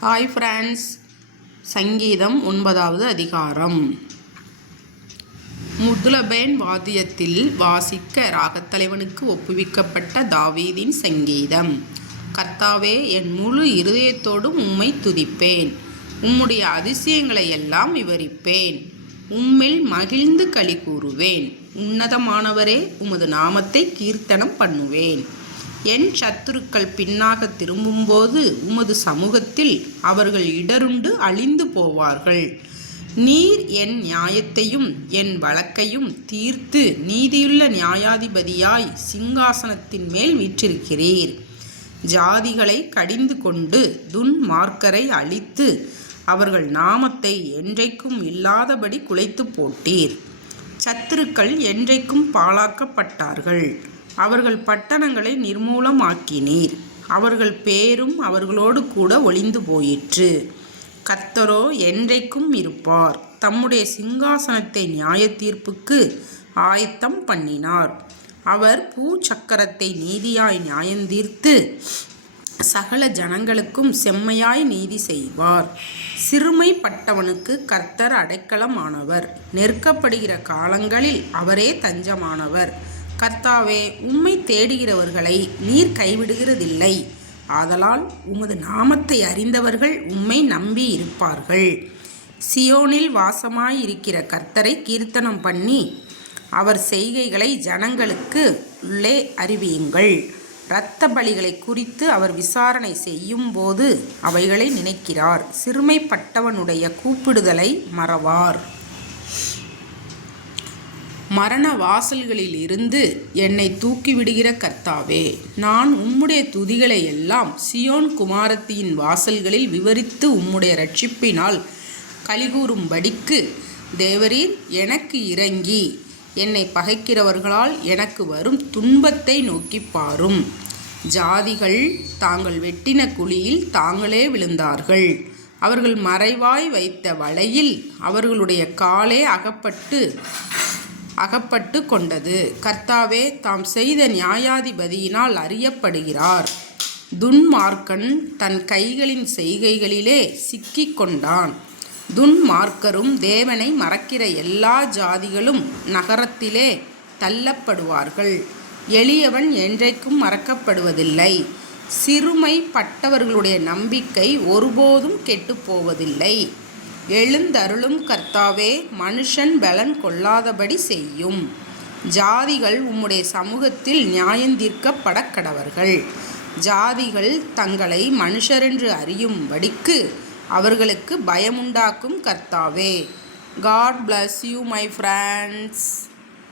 Hi friends, சங்கீதம் 9வது அதிகாரம். முதுலபேன் வாத்தியத்தில் வாசிக்க ராகத்தலைவனுக்கு ஒப்புவிக்கப்பட்ட தாவீதின் சங்கீதம். கர்த்தாவே, என் முழு இருதயத்தோடும் உம்மை துதிப்பேன். உம்முடைய அதிசயங்களை எல்லாம் விவரிப்பேன். உம்மில் மகிழ்ந்து களி கூறுவேன். உன்னதமானவரே, உமது நாமத்தை கீர்த்தனம் பண்ணுவேன். என் சத்துருக்கள் பின்னாக திரும்பும்போது உமது சமூகத்தில் அவர்கள் இடருண்டு அழிந்து போவார்கள். நீர் என் நியாயத்தையும் என் வழக்கையும் தீர்த்து நீதியுள்ள நியாயாதிபதியாய் சிங்காசனத்தின் மேல் வீற்றிருக்கிறீர். ஜாதிகளை கடிந்து கொண்டு துன்மார்க்கரை அழித்து அவர்கள் நாமத்தை என்றைக்கும் இல்லாதபடி குலைத்து போட்டீர். சத்துருக்கள் என்றைக்கும் பாழாக்கப்பட்டார்கள். அவர்கள் பட்டணங்களை நிர்மூலமாக்கினீர். அவர்கள் பேரும் அவர்களோடு கூட ஒளிந்து போயிற்று. கர்த்தரோ என்றைக்கும் இருப்பார். தம்முடைய சிங்காசனத்தை நியாய தீர்ப்புக்கு ஆயத்தம் பண்ணினார். அவர் பூச்சக்கரத்தை நீதியாய் நியாயந்தீர்த்து சகல ஜனங்களுக்கும் செம்மையாய் நீதி செய்வார். சிறுமைப்பட்டவனுக்கு கர்த்தர் அடைக்கலமானவர். நெருக்கப்படுகிற காலங்களில் அவரே தஞ்சமானவர். கர்த்தாவே, உம்மை தேடுகிறவர்களை நீர் கைவிடுகிறதில்லை. ஆதலால் உமது நாமத்தை அறிந்தவர்கள் உம்மை நம்பி இருப்பார்கள். சியோனில் வாசமாயிருக்கிற கர்த்தரை கீர்த்தனம் பண்ணி அவர் செய்கைகளை ஜனங்களுக்கு உள்ளே அறிவியுங்கள். இரத்த பலிகளை குறித்து அவர் விசாரணை செய்யும் போது அவைகளை நினைக்கிறார். சிறுமைப்பட்டவனுடைய கூப்பிடுதலை மறவார். மரண வாசல்களில் இருந்து என்னை தூக்கிவிடுகிற கர்த்தாவே, நான் உம்முடைய துதிகளை எல்லாம் சியோன் குமாரத்தியின் வாசல்களில் விவரித்து உம்முடைய இரட்சிப்பினால் கலிகூறும்படிக்கு தேவரீர் எனக்கு இறங்கி என்னை பகைக்கிறவர்களால் எனக்கு வரும் துன்பத்தை நோக்கி பாரும். ஜாதிகள் தாங்கள் வெட்டின குழியில் தாங்களே விழுந்தார்கள். அவர்கள் மறைவாய் வைத்த வலையில் அவர்களுடைய காலே அகப்பட்டு கொண்டது. கர்த்தாவே, தாம் செய்த நியாயாதிபதியினால் அறியப்படுகிறார். துன்மார்க்கன் தன் கைகளின் செய்கைகளிலே சிக்கிக் கொண்டான். துன்மார்க்கரும் தேவனை மறக்கிற எல்லா ஜாதிகளும் நகரத்திலே தள்ளப்படுவார்கள். எளியவன் என்றைக்கும் மறக்கப்படுவதில்லை. சிறுமைப்பட்டவர்களுடைய நம்பிக்கை ஒருபோதும் கெட்டுப்போவதில்லை. எழுந்தருளும் கர்த்தாவே, மனுஷன் பலன் கொள்ளாதபடி செய்யும். ஜாதிகள் உம்முடைய சமூகத்தில் நியாயந்தீர்க்கப்படக் கடவர்கள். ஜாதிகள் தங்களை மனுஷரென்று அறியும்படிக்கு அவர்களுக்கு பயமுண்டாக்கும் கர்த்தாவே. God bless you, my friends.